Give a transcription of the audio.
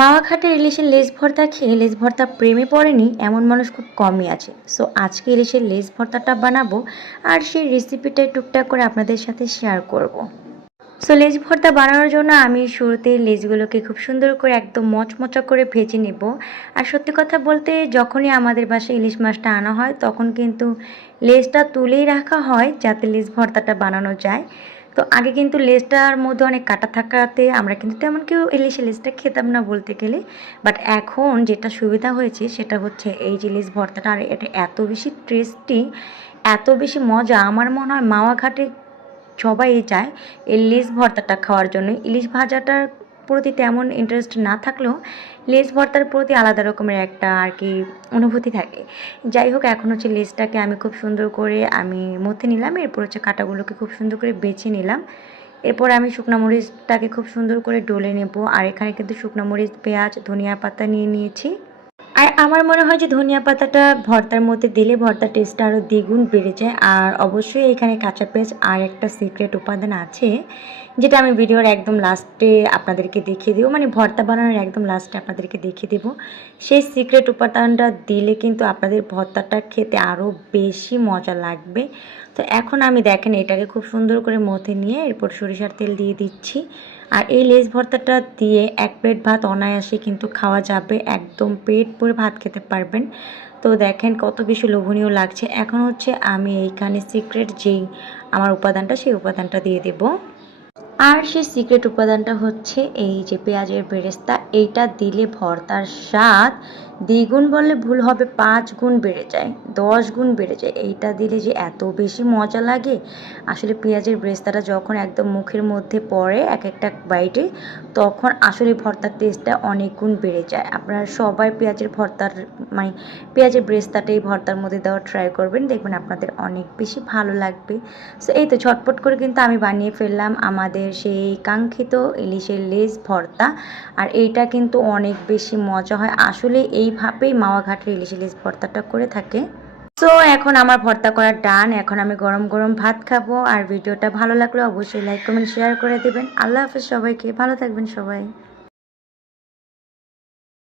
মাওয়া খাটের ইলিশের লেজ ভর্তা খেয়ে লেজ ভর্তা প্রেমে পড়েনি, এমন মানুষ খুব কমই আছে। সো আজকে ইলিশের লেজ ভর্তাটা বানাবো আর সেই রেসিপিটাই টুকটাক করে আপনাদের সাথে শেয়ার করব। সো লেজ ভর্তা বানানোর জন্য আমি শুরুতে লেজগুলোকে খুব সুন্দর করে একদম মচমচা করে ভেজে নেব। আর সত্যি কথা বলতে, যখনই আমাদের বাসায় ইলিশ মাছটা আনা হয়, তখন কিন্তু লেজটা তুলেই রাখা হয় যাতে লেজ ভর্তাটা বানানো যায়। তো আগে কিন্তু লেজটার মধ্যে অনেক কাটা থাকাতে আমরা কিন্তু তেমন কেউ ইলিশের লেজটা খেতাম না বলতে গেলে। বাট এখন যেটা সুবিধা হয়েছে সেটা হচ্ছে এই যে লেজ ভর্তাটা, আর এটা এত বেশি টেস্টি এত বেশি মজা। আমার মনে হয় মাওয়া ঘাটে সবাই চায় এই লেজ ভর্তাটা খাওয়ার জন্য। ইলিশ ভাজাটার প্রতি তেমন ইন্টারেস্ট না থাকলেও লেস ভর্তার প্রতি আলাদা রকমের একটা আর কি অনুভূতি থাকে। যাই হোক, এখন হচ্ছে লেসটাকে আমি খুব সুন্দর করে আমি মধ্যে নিলাম, এরপর হচ্ছে কাঁটাগুলোকে খুব সুন্দর করে বেছে নিলাম। এরপর আমি শুকনো মরিচটাকে খুব সুন্দর করে ডলে নেব। আর এখানে কিন্তু শুকনো মরিচ, পেঁয়াজ, ধনিয়া পাতা নিয়ে নিয়েছি। আর আমার মনে হয় যে ধনিয়া পাতাটা ভর্তার মধ্যে দিলে ভর্তার টেস্টটা আরও দ্বিগুণ বেড়ে যায়। আর অবশ্যই এখানে কাঁচা পেঁয়াজ আর একটা সিক্রেট উপাদান আছে, যেটা আমি ভিডিওর একদম লাস্টে আপনাদেরকে দেখিয়ে দেবো। মানে ভর্তা বানানোর একদম লাস্টে আপনাদেরকে দেখিয়ে দেবো। সেই সিক্রেট উপাদানটা দিলে কিন্তু আপনাদের ভর্তাটা খেতে আরও বেশি মজা লাগবে। তো এখন আমি দেখেন এটাকে খুব সুন্দর করে মথে নিয়ে এরপর সরিষার তেল দিয়ে দিচ্ছি। আর এই লেজ ভর্তাটা দিয়ে এক প্লেট ভাত অনায়াসে কিন্তু খাওয়া যাবে। একদম পেট ভরে ভাত খেতে পারবেন। তো দেখেন কত বেশি লোভনীয় লাগছে। এখন হচ্ছে আমি এইখানে সিক্রেট যেই আমার উপাদানটা, সেই উপাদানটা দিয়ে দেবো। আর সেই সিক্রেট উপাদানটা হচ্ছে এই যে পেঁয়াজের বেরেস্তা, এইটা দিলে ভর্তার স্বাদ দ্বিগুণ বললে ভুল হবে, পাঁচ গুণ বেড়ে যায়, দশ গুণ বেড়ে যায়। এইটা দিলে যে এত বেশি মজা লাগে। আসলে পেঁয়াজের ব্রেস্তাটা যখন একদম মুখের মধ্যে পড়ে এক একটা বাইটে, তখন আসলে ভর্তার টেস্টটা অনেক গুণ বেড়ে যায়। আপনারা সবাই পেঁয়াজের ভর্তার মানে পেঁয়াজের ব্রেস্তাটা এই ভর্তার মধ্যে দেওয়া ট্রাই করবেন। দেখবেন আপনাদের অনেক বেশি ভালো লাগবে। সো এই তো ঝটপট করে কিন্তু আমি বানিয়ে ফেললাম আমাদের সেই কাঙ্ক্ষিত ইলিশের লেজ ভর্তা। আর এইটা কিন্তু অনেক বেশি মজা হয়। আসলে এইভাবেই মাওয়া ঘাটের ইলিশ ইলিশ ভর্তাটা করে থাকে। সো এখন আমার ভর্তা করা ডান এখন আমি গরম গরম ভাত খাব। আর ভিডিওটা ভালো লাগলে অবশ্যই লাইক কমেন্ট শেয়ার করে দেবেন। আল্লাহ হাফেজ সবাইকে। ভালো থাকবেন সবাই।